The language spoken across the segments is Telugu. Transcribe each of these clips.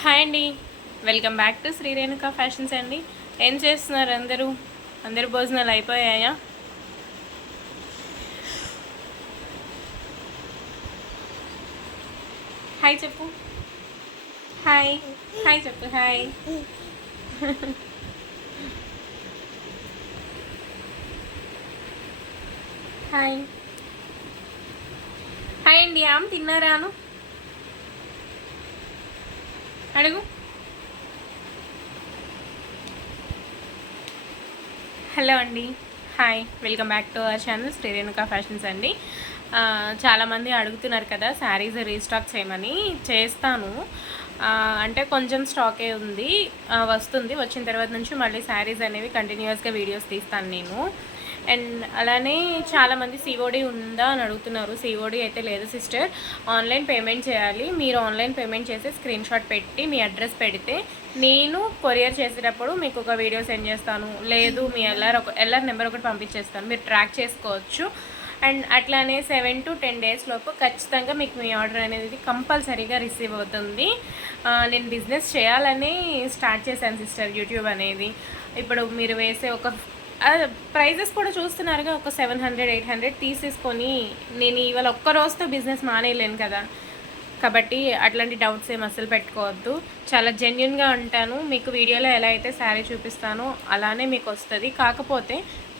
హాయ్ అండి, welcome back to Sri Renuka Fashions అండి. ఏం చేస్తున్నారు అందరూ భోజనాలు అయిపోయాయా? హాయ్ చెప్పు. హాయ్ హాయ్ చెప్పు. హాయ్. హాయ్ హాయ్ అండి. తిన్నారాను అడుగు. హలో అండి, hi, welcome back to our channel Sri Renuka Fashions అండి. చాలామంది అడుగుతున్నారు కదా శారీస్ రీస్టాక్ చేయమని. చేస్తాను, అంటే కొంచెం స్టాకే ఉంది, వస్తుంది. వచ్చిన తర్వాత నుంచి మళ్ళీ శారీస్ అనేవి కంటిన్యూస్గా వీడియోస్ తీస్తాను నేను. అండ్ అలానే చాలామంది సిఓడి ఉందా అని అడుగుతున్నారు. సిఓడి అయితే లేదు సిస్టర్, ఆన్లైన్ పేమెంట్ చేయాలి. మీరు ఆన్లైన్ పేమెంట్ చేసి స్క్రీన్ షాట్ పెట్టి మీ అడ్రస్ పెడితే నేను కొరియర్ చేసేటప్పుడు మీకు ఒక వీడియో సెండ్ చేస్తాను. లేదు మీ ఎల్ఆర్ నెంబర్ ఒకటి పంపించేస్తాను, మీరు ట్రాక్ చేసుకోవచ్చు. అండ్ అట్లానే 7 to 10 days లోపు ఖచ్చితంగా మీకు మీ ఆర్డర్ అనేది కంపల్సరీగా రిసీవ్ అవుతుంది. నేను బిజినెస్ చేయాలని స్టార్ట్ చేశాను సిస్టర్, యూట్యూబ్ అనేది. ఇప్పుడు మీరు వేసే ఒక ప్రైజెస్ కూడా చూస్తున్నారుగా, ఒక 700-800 తీసేసుకొని నేను ఇవాళ ఒక్క రోజుతో బిజినెస్ మానేయలేను కదా. కాబట్టి అట్లాంటి డౌట్స్ ఏం అస్సలు పెట్టుకోవద్దు. చాలా జెన్యున్గా ఉంటాను. మీకు వీడియోలో ఎలా అయితే శారీ చూపిస్తానో అలానే మీకు వస్తుంది. కాకపోతే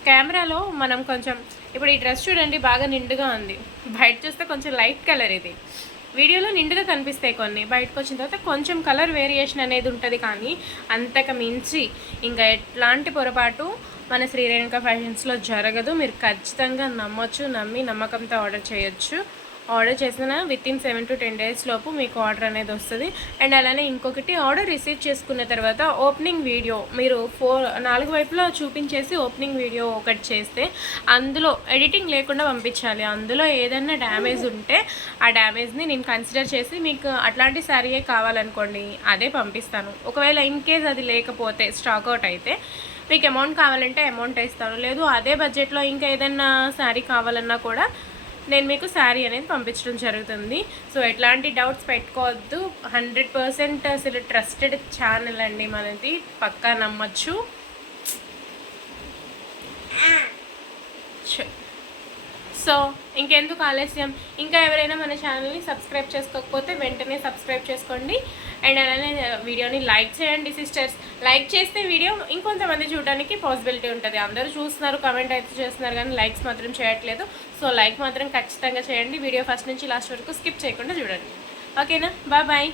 కెమెరాలో మనం కొంచెం, ఇప్పుడు ఈ డ్రెస్ చూడండి బాగా నిండుగా ఉంది, బయట చూస్తే కొంచెం లైట్ కలర్, ఇది వీడియోలో నిండుగా కనిపిస్తాయి కొన్ని, బయటకు వచ్చిన తర్వాత కొంచెం కలర్ వేరియేషన్ అనేది ఉంటుంది. కానీ అంతకు మించి ఇంకా ఎట్లాంటి పొరపాటు మన శ్రీ రేణుకా ఫ్యాషన్స్లో జరగదు. మీరు ఖచ్చితంగా నమ్మొచ్చు, నమ్మి నమ్మకంతో ఆర్డర్ చేయొచ్చు. ఆర్డర్ చేసిన వితిన్ 7 to 10 days లోపు మీకు ఆర్డర్ అనేది వస్తుంది. అండ్ అలానే ఇంకొకటి, ఆర్డర్ రిసీవ్ చేసుకున్న తర్వాత ఓపెనింగ్ వీడియో మీరు 4 వైపులా చూపించేసి ఓపెనింగ్ వీడియో ఒకటి చేస్తే అందులో ఎడిటింగ్ లేకుండా పంపించాలి. అందులో ఏదైనా డ్యామేజ్ ఉంటే ఆ డ్యామేజ్ని నేను కన్సిడర్ చేసి మీకు అట్లాంటి శారీయే కావాలనుకోండి అదే పంపిస్తాను. ఒకవేళ ఇన్ కేస్ అది లేకపోతే, స్టాక్ అవుట్ అయితే మీకు అమౌంట్ కావాలంటే అమౌంట్ ఇస్తాను. లేదు అదే బడ్జెట్లో ఇంకా ఏదైనా శారీ కావాలన్నా కూడా నేను మీకు శారీ అనేది పంపించడం జరుగుతుంది. సో ఎట్లాంటి డౌట్స్ పెట్టుకోవద్దు. 100% అసలు ట్రస్టెడ్ ఛానల్ అండి మనది, పక్కా నమ్మచ్చు. సో ఇంకెందుకు ఆలస్యం, ఇంకా ఎవరైనా మన ఛానల్ని సబ్స్క్రైబ్ చేసుకోకపోతే వెంటనే సబ్స్క్రైబ్ చేసుకోండి. అండ్ అలానే వీడియోని లైక్ చేయండి సిస్టర్స్. లైక్ చేస్తే వీడియో ఇంకొంతమంది చూడడానికి పాసిబిలిటీ ఉంటుంది. అందరూ చూస్తున్నారు, కామెంట్ అయితే చేస్తున్నారు, కానీ లైక్స్ మాత్రం చేయట్లేదు. సో లైక్ మాత్రం ఖచ్చితంగా చేయండి. వీడియో ఫస్ట్ నుంచి లాస్ట్ వరకు స్కిప్ చేయకుండా చూడండి. ఓకేనా? బాయ్.